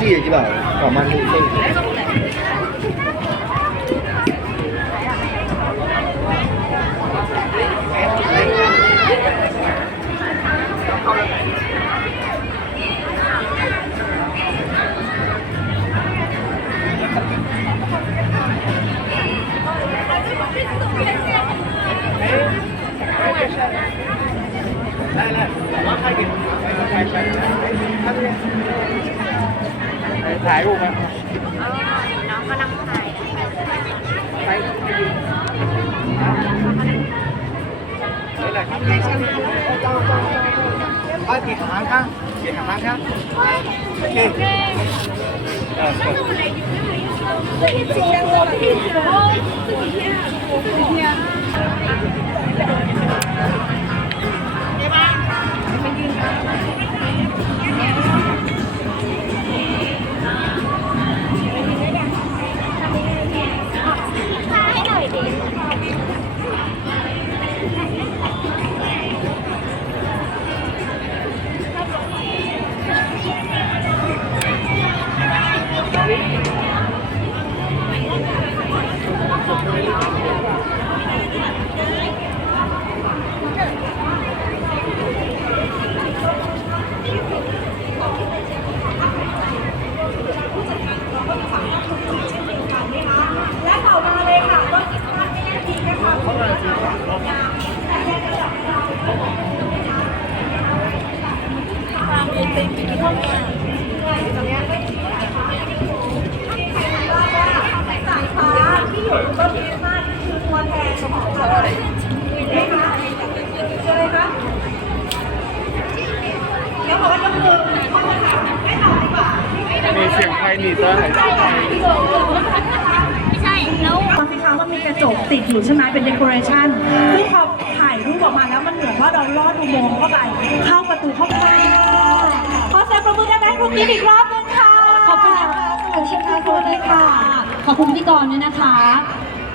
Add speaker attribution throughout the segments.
Speaker 1: chị chứ bảo cỏ mang đi. Hãy subscribe cho
Speaker 2: ถ่ายรูปไหม
Speaker 3: น้องกำลังถ่ายนี่
Speaker 4: แหละครับเจ้าเจ้าเจ้าบ้านกี่หา
Speaker 2: งครับกี่หา
Speaker 3: งครับ
Speaker 4: โอเคเออ จกติดอยู่ใช่ไหมเป็นเด o r a t i o n ซึ่งพอถ่ายรูปออกมาแล้วมันเหมือนว่าเราลอดอุโมงค์เข้าไป เข้าประตูเข้าไปขอแสดงประมือได้ไหมคุกิ๊ฟอีกรอบนึงค่ะ
Speaker 5: ขอบคุณนะคะสวัสดีค่ะสวัสดีค่ะ ขอบคุณพิธีกรด้วยนะคะ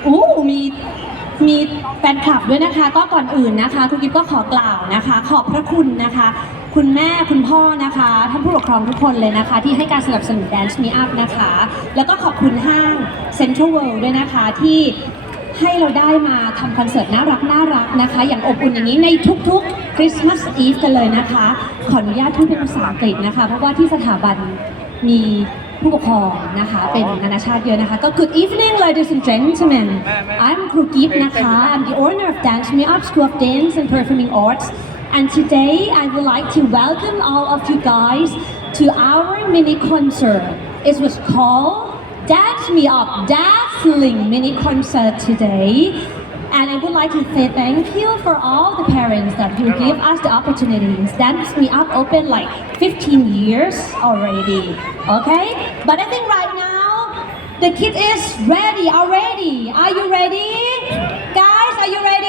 Speaker 5: อู้มีมีแฟนคลับด้วยนะคะ ก็ก่อนอื่นนะคะคุณกิฟก็ขอกล่าวนะคะ ขอบพระคุณนะคะ คุณแม่คุณพ่อนะคะท่านผู้ปกครองทุกคนเลยนะคะ ที่ให้การสนับสนุน Dance Me Up นะคะ แล้วก็ขอบคุณห้าง Central World ด้วยนะคะ ที่ ให้เราได้มาทำคอนเสิร์ตน่ารักน่ารักนะคะ อย่างอบอุ่นอย่างนี้ในทุกๆ Christmas Eve กันเลยนะคะ ขออนุญาตพูดเป็นภาษาอังกฤษนะคะ เพราะว่าที่สถาบันมีผู้ปกครองนะคะ เป็นนานาชาติเยอะนะคะ ก็ Good evening ladies and gentlemen I'm ครูกิฟนะคะ I'm the owner of Dance Me Up School of Dance and Performing Arts and today I would like to welcome all of you guys to our mini concert it was called Dance Me Up Dazzling mini concert today and I would like to say thank you for all the parents that who give us the opportunities. Dance Me Up open like 15 years already. Okay? But I think right now the kid is ready already. Are you ready? Guys, are you ready?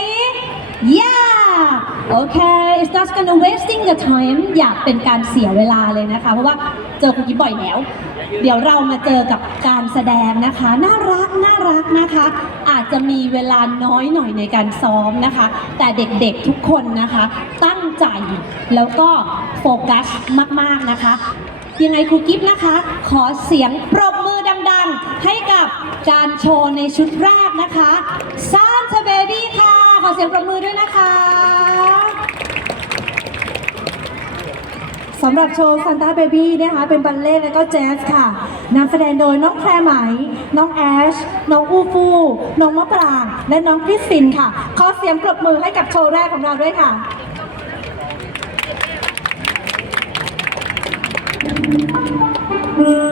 Speaker 5: โอเค it's not gonna wasting the time อยากเป็นการเสียเวลาเลยนะคะ เพราะว่า เจอคุณกิ๊บบ่อยแล้ว เดี๋ยวเรามาเจอกับการแสดงนะคะ น่ารักน่ารักนะคะ อาจจะมีเวลาน้อยหน่อยในการซ้อมนะคะ แต่เด็กๆทุกคนนะคะ ตั้งใจแล้วก็โฟกัสมากๆนะคะยังไงครูกิฟนะคะ ขอเสียงปรบมือดังๆ ให้กับการโชว์ในชุดแรกนะคะซานเ a เบบี้ค่ะ ขอเสียงปรบมือด้วยนะคะ
Speaker 4: สำหรับโชว์ Santa Baby นะคะเป็นบัลเล่ต์และก็แจ๊สค่ะนำแสดงโดยน้องแพรไหม น้องแอช น้องอูฟู น้องมะปราง และน้องคริสตินค่ะ ขอเสียงปรบมือให้กับโชว์แรกของเราด้วยค่ะอ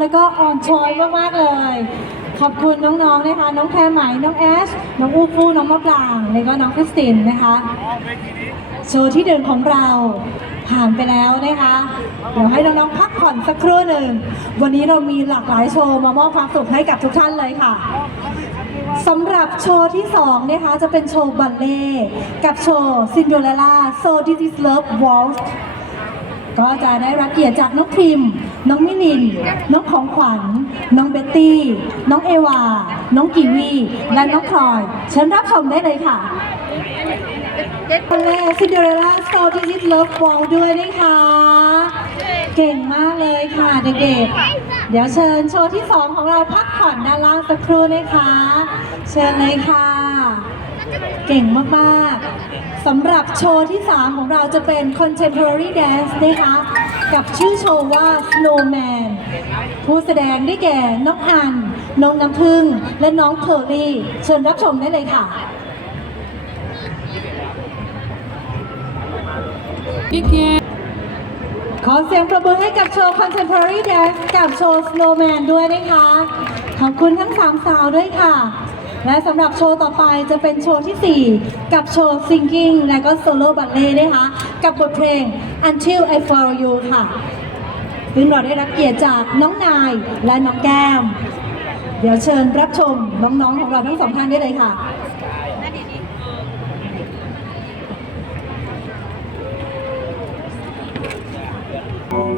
Speaker 4: แล้วก็อ่อนช้อยมากๆเลย ขอบคุณน้องๆนะคะ น้องแพรไหมน้องแอช น้องอูฟูน้องมะปรางแล้วก็น้องคริสตินนะคะโชว์ที่เดินของเราผ่านไปแล้วนะคะ เดี๋ยวให้น้องๆพักผ่อนสักครู่หนึ่ง วันนี้เรามีหลากหลายโชว์มามอบความสุขให้กับทุกท่านเลยค่ะสำหรับโชว์ที่2นะคะจะเป็นโชว์บัลเล่ต์กับโชว์ Cinderella So This Is Love Waltz ก็จะได้รับเกียรติจากน้องพิมน้องมิลิน น้องของขวัญ น้องเบตตี้ น้องเอวา น้องกีวี และน้องพลอย เชิญรับชมได้เลยค่ะบัลเล่ซินเดอเรลล่า So This Is Love Waltz ด้วยนะคะ เก่งมากเลยค่ะเด็กๆ เดี๋ยวเชิญโชว์ที่2ของเราพักผ่อนด้านล่างสักครู่นะคะ เชิญเลยค่ะ เก่งมากๆ สำหรับโชว์ที่ 3 ของเราจะเป็น Contemporary Dance นะคะ กับชื่อโชว์ว่า Snowman ผู้แสดงได้แก่ น้องอัน น้องน้ำพึ่ง และน้องเพอร์ลี่ เชิญรับชมได้เลยค่ะ ขอเสียงประมือให้กับโชว์ Contemporary Dance กับโชว์ Snowman ด้วยนะคะ ขอบคุณทั้งสามสาวด้วยค่ะ และสำหรับโชว์ต่อไปจะเป็นโชว์ที่ 4 กับโชว์ Singing และก็โซโล่บัลเล่นะคะกับบทเพลง Until I Follow You ค่ะซึ่งเราได้รับเกียรติจากน้องนายและน้องแก้ม เดี๋ยวเชิญรับชมน้องๆของเราทั้งสองท่านได้เลยค่ะ